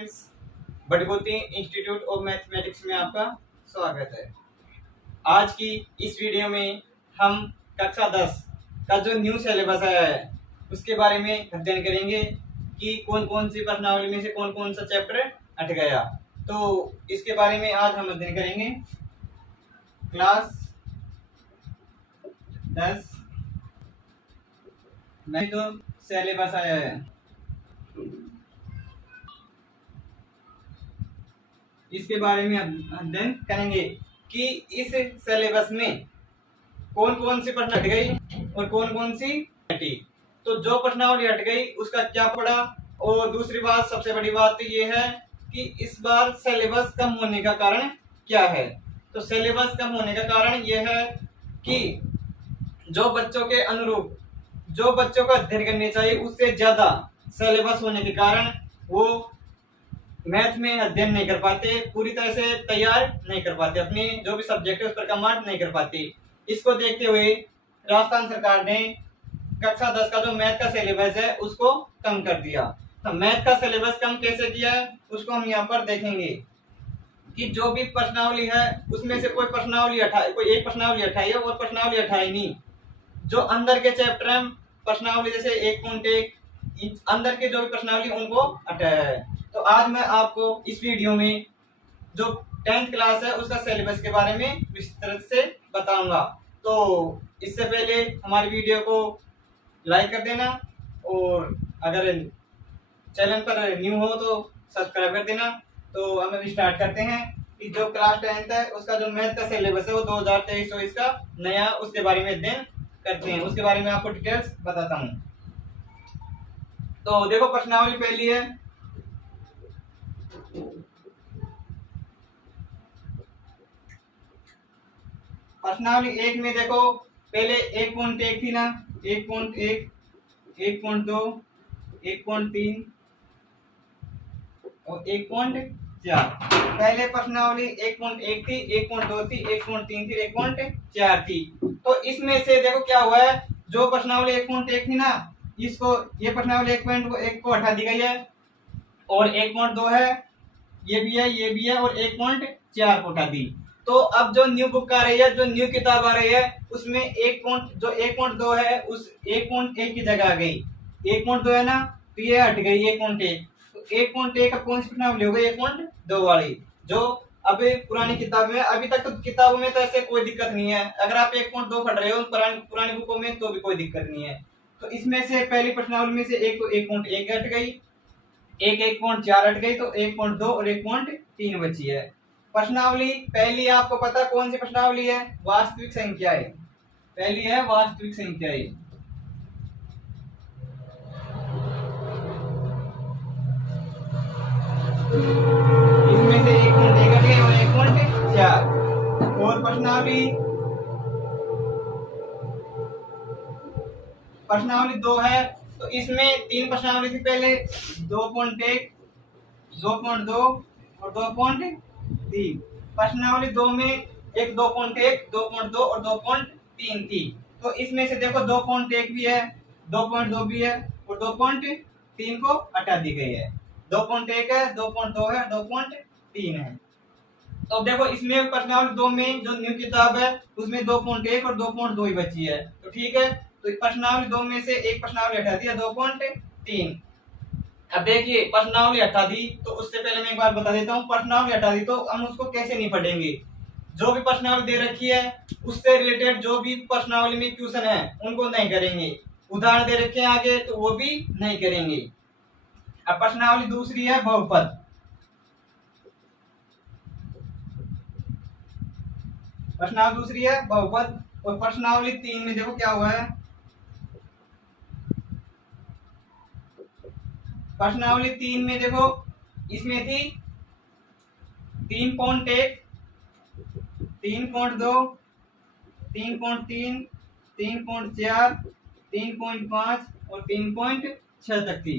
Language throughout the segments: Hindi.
बड़गोती इंस्टीट्यूट ऑफ मैथमेटिक्स में आपका स्वागत है। आज की इस वीडियो में हम कक्षा 10 का जो न्यू सिलेबस है उसके बारे में अध्ययन करेंगे कि कौन कौन सी प्रश्नावली में से कौन कौन सा चैप्टर हट गया। तो इसके बारे में आज हम अध्ययन करेंगे। क्लास 10 में जो सिलेबस आया है इसके बारे में अध्ययन करेंगे कि इस सिलेबस में कौन कौन सी प्रश्न हट गई और कौन कौन सी हटी। तो जो प्रश्नावली हट गई उसका क्या पड़ा, और दूसरी बात, सबसे बड़ी बात तो ये है कि इस बार सिलेबस कम होने का कारण क्या है। तो सिलेबस कम होने का कारण यह है कि जो बच्चों के अनुरूप जो बच्चों को अध्ययन करने चाहिए उससे ज्यादा सिलेबस होने के कारण वो मैथ में अध्ययन नहीं कर पाते, पूरी तरह से तैयार नहीं कर पाते, अपने जो भी सब्जेक्ट है उस पर कमांड नहीं कर पाते। इसको देखते हुए राजस्थान सरकार ने कक्षा 10 का जो मैथ का सिलेबस है उसको कम कर दिया। तो मैथ का सिलेबस कम कैसे किया है उसको हम यहाँ पर देखेंगे कि जो भी प्रश्नावली है उसमें से कोई एक प्रश्नावली हटाई है और प्रश्नावली हटाई नहीं। जो अंदर के चैप्टर है प्रश्नावली जैसे 1.1 अंदर के जो भी प्रश्नावली उनको हटाया है। तो आज मैं आपको इस वीडियो में जो 10th क्लास है उसका सिलेबस के बारे में विस्तृत से बताऊंगा। तो इससे पहले हमारी वीडियो को लाइक कर देना और अगर चैनल पर न्यू हो तो सब्सक्राइब कर देना। तो हम अभी स्टार्ट करते हैं कि जो क्लास 10th है उसका जो मैथ का सिलेबस है वो 2023-24 का नया, उसके बारे में अध्ययन करते हैं। उसके बारे में आपको डिटेल्स बताता हूँ। तो देखो प्रश्नावली पहली है। प्रश्नावली 1 में देखो पहले 1.1 थी ना, 1.1, 1.2, 1.3 और 1.4। पहले प्रश्नावली 1.1 थी, 1.2 थी, 1.3 थी, 1.4 थी। तो इसमें से देखो क्या हुआ है, जो प्रश्नावली 1.1 थी ना ये प्रश्नावली 1.1 को हटा दी गई है और 1.2 है, ये भी है और 1.4 को हटा दी। तो अब जो न्यू बुक आ रही है, जो न्यू किताब आ रही है उसमें 1.2 है उस 1.1 की जगह आ गई। 1.2 है ना तो ये हट गई 1.1। तो 1.1 का कौन सी प्रश्नावली हो गई? 1.2 वाली, जो अभी पुरानी किताब में। अभी तक तो किताबों में तो ऐसे कोई दिक्कत नहीं है, अगर आप 1.2 पढ़ रहे हो पुरानी बुकों में तो भी कोई दिक्कत नहीं है। तो इसमें से पहली प्रश्नावली में से एक तो 1.1 हट गई, एक 1.4 हट गई, तो 1.2 और 1.3 बची है। प्रश्नावली पहली आपको पता कौन सी प्रश्नावली है? वास्तविक संख्या है। पहली है वास्तविक संख्या है। इसमें से 1.1 हट गई और 1.4। और प्रश्नावली 2 है। तो इसमें 3 प्रश्नावली थी पहले, 2.1, 2.2 और 2.3। प्रश्नावली 2 में एक 2.1, 2.2 और 2.3 थी। तो इसमें से देखो 2.1 भी है, 2.2 भी है और 2.3 को हटा दी गई है। 2.1 है, 2.2 है, 2.3 है। तो देखो इसमें प्रश्नावली 2 में जो न्यू किताब है उसमें 2.1 और 2.2 ही बची है। तो ठीक है, तो प्रश्नावली 2 में से एक प्रश्नावली हटा दिया, 2.3। अब देखिए प्रश्नावली हटा दी तो उससे पहले मैं एक बार बता देता हूँ, प्रश्नावली हटा दी तो हम उसको कैसे नहीं पढ़ेंगे। जो भी प्रश्नावली दे रखी है उससे रिलेटेड जो भी प्रश्नावली में क्वेश्चन है उनको नहीं करेंगे। उदाहरण दे रखे हैं आगे तो वो भी नहीं करेंगे। अब प्रश्नावली दूसरी है बहुपद। प्रश्नावली दूसरी है बहुपद। और प्रश्नावली 3 में देखो क्या हुआ है। प्रश्नावली 3 में देखो इसमें थी 3.1, 3.2, 3.3, 3.4, 3.5 और 3.6 तक थी।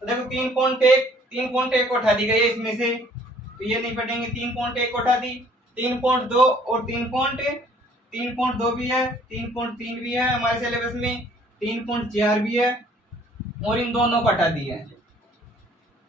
तो देखो 3.1 को उठा दी गई है इसमें से, तो ये नहीं पढ़ेंगे। 3.1 को उठा दी, 3.2 और 3.2 भी है, 3.3 भी है हमारे सिलेबस में, 3.4 भी है और इन दोनों को हटा दिया है।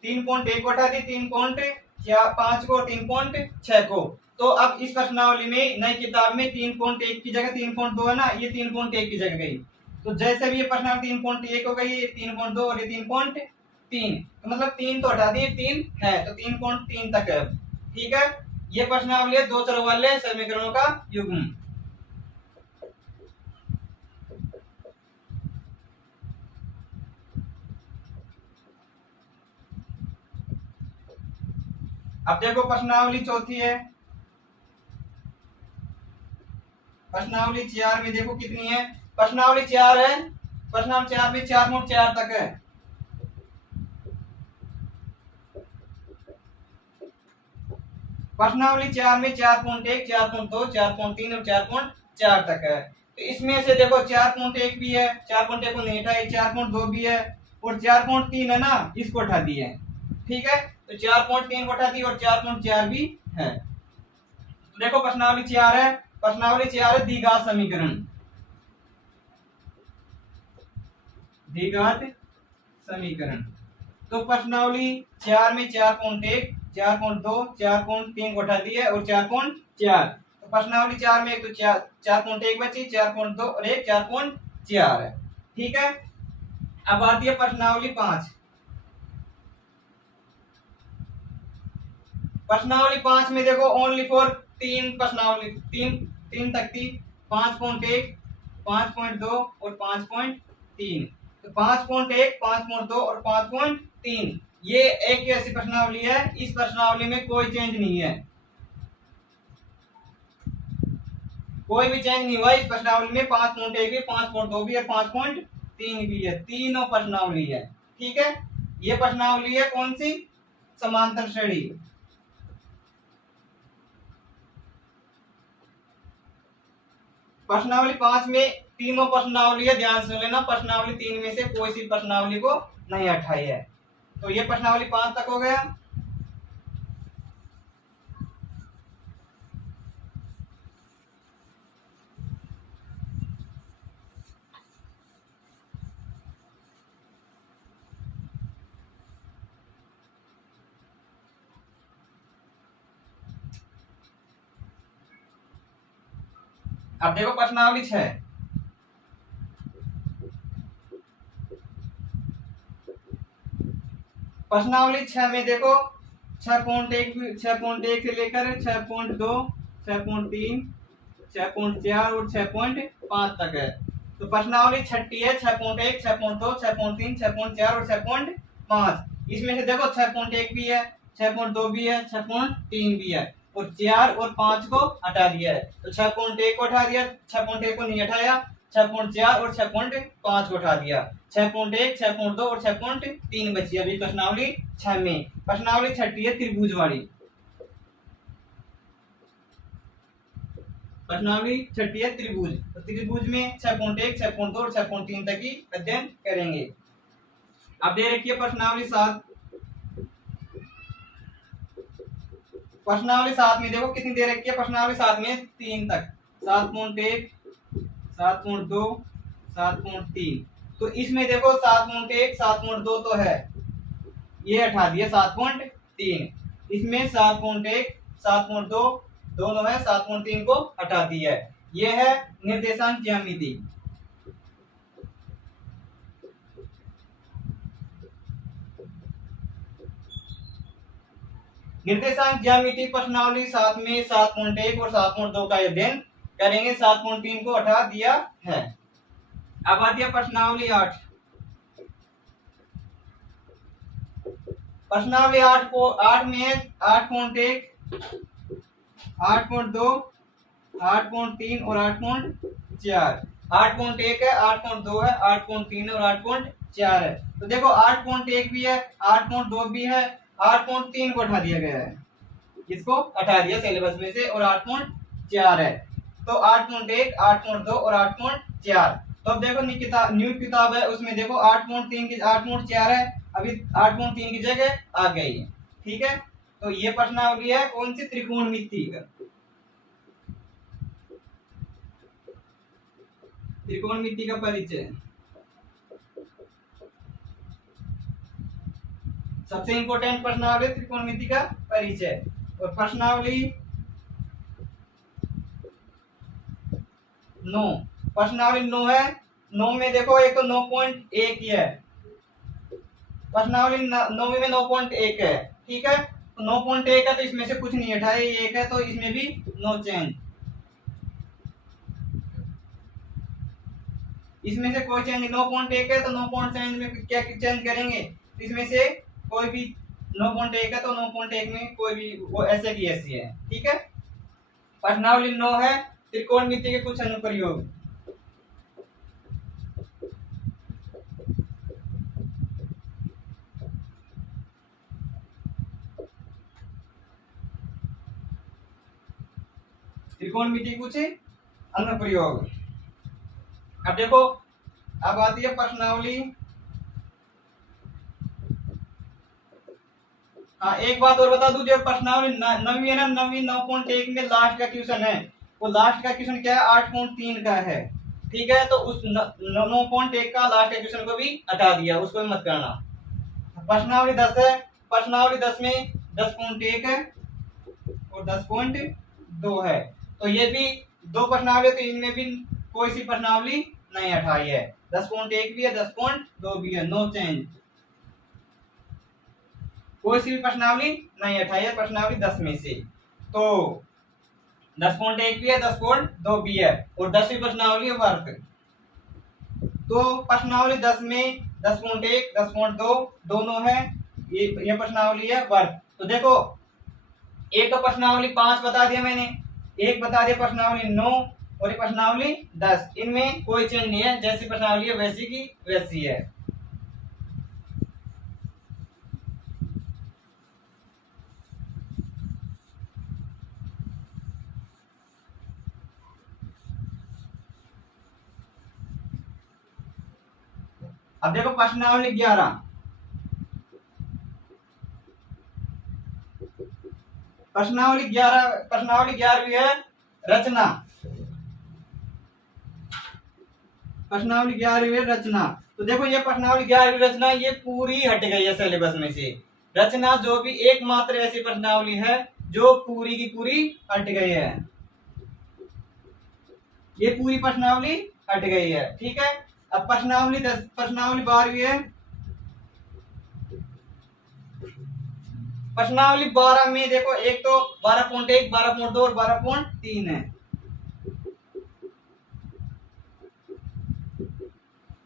3.1 को हटा दी, 3.5 को, 3.6 को। तो अब इस प्रश्नावली में नई किताब में 3.1 की जगह 3.2 है ना, ये 3.1 की जगह गई। तो जैसे भी ये प्रश्नावली 3.1 हो गई, ये 3.2 और ये 3.3, तो मतलब 3 तो हटा दिए, 3 है तो 3.3 तक है। ठीक है, ये प्रश्नावली है दो चरों वाले समीकरणों का युग्म। अब देखो प्रश्नावली चौथी है। प्रश्नावली 4 में देखो कितनी है, प्रश्नावली 4 है, प्रश्नावली 4 में 4.4 तक है। प्रश्नावली 4 में 4.1, 4.2, 4.3 और 4.4 तक है। तो इसमें से देखो 4.1 भी है, 4.1 को नहीं हटाई, 4.2 भी है और 4.3 है ना, इसको हटा दिए। ठीक है, तो 4.3 को हटा दी और 4.4 भी है। देखो प्रश्नावली 4 है, प्रश्नावली 4 है द्विघात समीकरण। द्विघात समीकरण। तो प्रश्नावली 4 में 4.1, 4.2, 4.3 को हटा दिया और 4.4। तो प्रश्नावली 4 में एक तो 4.1 बची, 4.2 और एक 4.4 है। ठीक है, अब आती है प्रश्नावली 5। प्रश्नावली 5 में देखो ओनली फॉर तीन प्रश्नावली, तीन तक थी, 5.1, 5.2 और 5.3। तो 5.1, 5.2 और 5.3 ये एक ही ऐसी प्रश्नावली है, इस प्रश्नावली में कोई चेंज नहीं है, कोई भी चेंज नहीं हुआ इस प्रश्नावली में। 5.1 भी, 5.2 भी और 5.3 भी है, तीनों प्रश्नावली है। ठीक है, ये प्रश्नावली है कौन सी, समांतर श्रेणी। प्रश्नावली 5 में तीनों प्रश्नावली है, ध्यान से लेना, प्रश्नावली 3 में से कोई सी प्रश्नावली को नहीं हटाई है। तो ये प्रश्नावली 5 तक हो गया। अब देखो प्रश्नावली 6। प्रश्नावली 6 में देखो 6.1 से लेकर 6.2, 6.3, 6.4 और 6.5 तक है। तो प्रश्नावली छठी है 6.1, 6.2, 6.3, 6.4 और 6.5। इसमें से देखो 6.1 भी है, 6.2 भी है, 6.3 भी है और 4 और 5 को हटा दिया है। तो 6.1 को हटा दिया, 6.1 को नहीं हटाया, 6.4 और 6.5 को उठा दिया, 6.1, 6.2 और 6.3 बची अभी प्रश्नावली 6 में। प्रश्नावली छठी है त्रिभुजवाड़ी। प्रश्नावली छठी है त्रिभुज। तो त्रिभुज में 6.1, 6.2 और 6.3 तक ही अध्ययन करेंगे। अब दे रखिए प्रश्नावली 7। प्रश्नावली 7 में देखो कितनी दे रखी है, प्रश्नावली 7 में 3 तक, 7.1, 7.2, 7.3। तो इसमें देखो 7.1, 7.2 तो है, ये हटा दिया 7.3। इसमें 7.1, 7.2 दोनों है, 7.3 को हटा दिया है। ये है निर्देशांक ज्यामिति। निर्देशांक ज्यामिति प्रश्नावली 7 में 7.1 और 7.2 का अध्ययन करेंगे, 7.3 को हटा दिया है। अब आती है प्रश्नावली 8। प्रश्नावली 8 को 8 में 8.1, 8.2, 8.3 और 8.4। 8.1 है, 8.2 है, 8.3 और 8.4 है। तो देखो 8.1 भी है, 8.2 भी है, 8.3 को हटा दिया गया है, इसको हटा दिया सिलेबस में से और 8.4 है। तो 8.1, 8.2 और 8.4। तो अब देखो न्यू किताब है, उसमें देखो 8.3 की 8.4 है, अभी 8.3 की जगह आ गई है। ठीक है, तो ये प्रश्नावली है कौन सी, त्रिकोणमिति का, त्रिकोणमिति का परिचय। सबसे इंपॉर्टेंट प्रश्नावली त्रिकोणमिति का परिचय। और प्रश्नावली 9, प्रश्नावली 9 है। 9 में देखो एक तो 9.1 ही है, प्रश्नावली 9 में 9.1 है, ठीक है। तो 9.1 है तो इसमें से कुछ नहीं हटाए, 1 है तो इसमें भी नो चेंज, इसमें से कोई चेंज। 9.1 है तो 9.1 में क्या चेंज करेंगे, इसमें से कोई भी 9.1 है तो 9.1 में कोई भी वो ऐसे की ऐसी है, ठीक है। प्रश्नावली 9 है त्रिकोणमिति के कुछ अनुप्रयोग। त्रिकोणमिति कुछ अनुप्रयोग। अब देखो, अब आती है प्रश्नावली। हाँ, एक बात और बता दूं, जो प्रश्नावली 9वीं है ना, 9वीं 9.1 में लास्ट का क्वेश्चन है, वो लास्ट का क्वेश्चन क्या है, 8.3 का है, ठीक है। तो उस 9.1 का लास्ट का क्वेश्चन को भी हटा दिया, उसको भी मत करना। प्रश्नावली 10 है, प्रश्नावली 10 में 10.1 है और 10.2 है, तो ये भी दो प्रश्नावली, तो इनमें भी कोई सी प्रश्नावली नहीं हटाई है। 10.1 भी है, 10.2 भी है, नो चेंज, कोई सी भी प्रश्नावली नहीं हटाई है प्रश्नावली 10 में से। तो 10.1 भी है, 10.2 भी है, और 10वीं प्रश्नावली है वर्ग। तो प्रश्नावली 10 में 10.1 10.2 दोनों है, ये प्रश्नावली है वर्ग। तो देखो, एक तो प्रश्नावली 5 बता दिया मैंने, एक बता दिया प्रश्नावली 9 और एक प्रश्नावली 10, इनमें कोई चेंज नहीं है, जैसी प्रश्नावली है वैसी की वैसी है। अब देखो प्रश्नावली 11, प्रश्नावली 11वीं है रचना। प्रश्नावली 11वीं है रचना। तो देखो, ये प्रश्नावली 11वीं रचना ये पूरी हट गई है सिलेबस में से। रचना जो भी एकमात्र ऐसी प्रश्नावली है जो पूरी की पूरी हट गई है, ये पूरी प्रश्नावली हट गई है, ठीक है। अब प्रश्नावली 12वीं है। प्रश्नावली 12 में देखो, एक तो 12.1 12.2 और 12.3 है।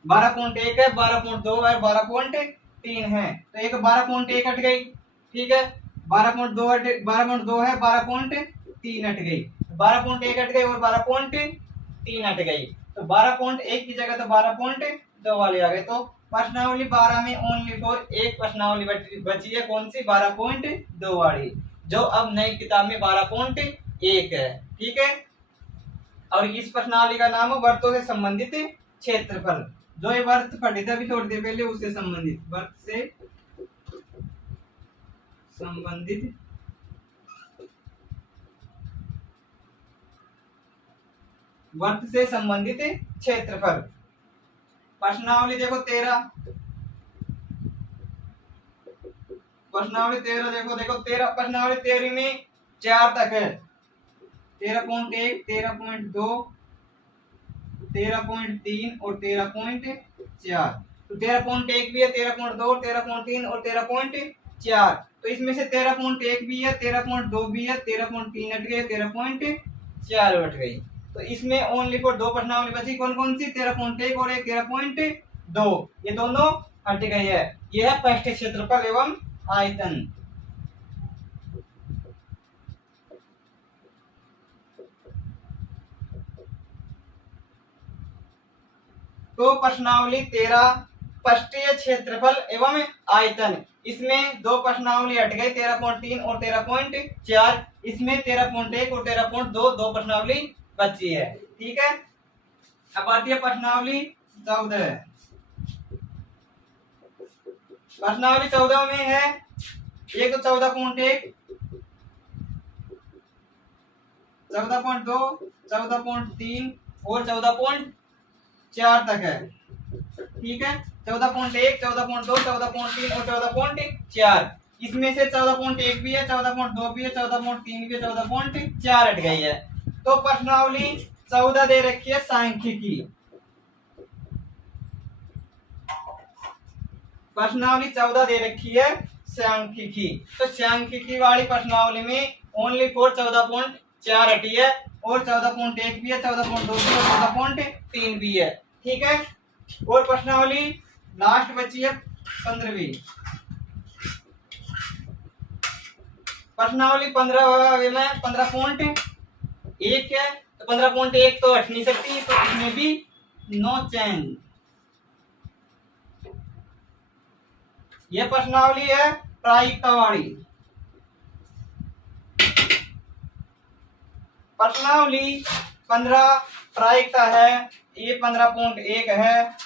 12.1 है, 12.2 है, 12.3 है, तो एक 12.1 हट गई, ठीक है। 12.2 है, 12.3 हट गई, 12.1 हट गई और 12.3 हट गई, तो 12.1 की जगह तो 12.2 वाले आ गए। तो प्रश्नावली 12 में ओनली फॉर एक प्रश्नावली बची है, कौन सी, 12.2 वाली, जो अब नई किताब में 12.1 है, ठीक है। और इस प्रश्नावली का नाम है वृत्तों से संबंधित क्षेत्रफल। जो ये वर्त पढ़े थे अभी थोड़ी देर पहले, उससे संबंधित, वर्त से संबंधित वर्त से संबंधित क्षेत्रफल। प्रश्नावली देखो 13, प्रश्नावली 13 देखो 13, प्रश्नावली 13 में 4 तक है, 13.1 13.2 13.3 और 13.4। तो 13.1 भी है, 13.2 और 13.3 और 13.4, तो इसमें से 13.1 भी है, 13.2 भी है, 13.3 हट गए, 13.4 हट गई। तो इसमें ओनली फॉर दो प्रश्नावली बची, कौन कौन सी, 13.1 और एक 13.2, ये दोनों हट गई है। यह है पृष्ठ क्षेत्रफल एवं आयतन। तो प्रश्नावली 13 पृष्ठीय क्षेत्रफल एवं आयतन, इसमें दो प्रश्नावली हट गई, 13.3 और 13.4, इसमें 13.1 और 13.2 दो प्रश्नावली बची है, ठीक है। अब आती है प्रश्नावली 14। प्रश्नावली 14 में है एक तो 14.1 14.2 14.3 और 14.4 तक है। ठीक है, 14.1, 14.2, 14.3 और 14.4। इसमें से 14.1 भी है, 14.2 भी है, 14.3 भी है, 14.4 हट गई है। तो प्रश्नावली 14 दे रखी है सांख्यिकी। प्रश्नावली 14 दे रखी है सांख्यिकी। तो सांख्यिकी वाली प्रश्नावली में ओनली फॉर 14.4 हटी है और 14.1 भी है, 14.2 भी है, 14.3 भी है। ठीक है, और प्रश्नावली लास्ट बची है 15वीं। प्रश्नावली 15 में 15.1 है, तो 15.1 तो हट नहीं सकती, तो इसमें भी नो चेंज। यह प्रश्नावली है प्रायिकता वाली। प्रश्नावली 15 प्रायिकता है, ये 15.1 है।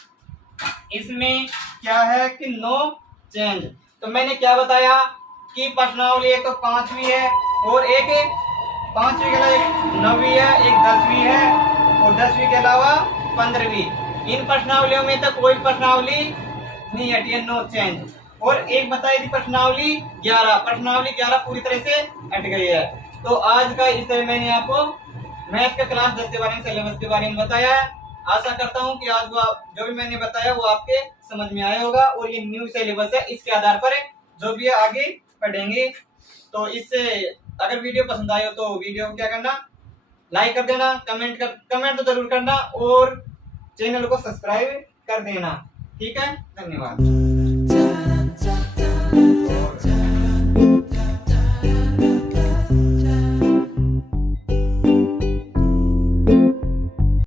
इसमें क्या है कि नो चेंज। तो मैंने क्या बताया कि प्रश्नावली एक तो 5वीं है और एक 5वीं के अलावा एक 9वीं है, एक 10वीं है और 10वीं के अलावा 15वीं। इन प्रश्नावलियों में तो कोई प्रश्नावली नहीं हटी है, नो चेंज। और एक बताई थी प्रश्नावली 11, प्रश्नावली 11 पूरी तरह से हट गई है। तो आज का इस तरह मैंने आपको मैथ का क्लास 10 के बारे में, सिलेबस के बारे में बताया है। आशा करता हूं कि आज वो जो भी मैंने बताया वो आपके समझ में आया होगा। और ये न्यू सिलेबस है, इसके आधार पर जो भी आगे पढ़ेंगे। तो इससे अगर वीडियो पसंद आए हो तो वीडियो को क्या करना, लाइक कर देना, कमेंट तो जरूर करना और चैनल को सब्सक्राइब कर देना। ठीक है, धन्यवाद।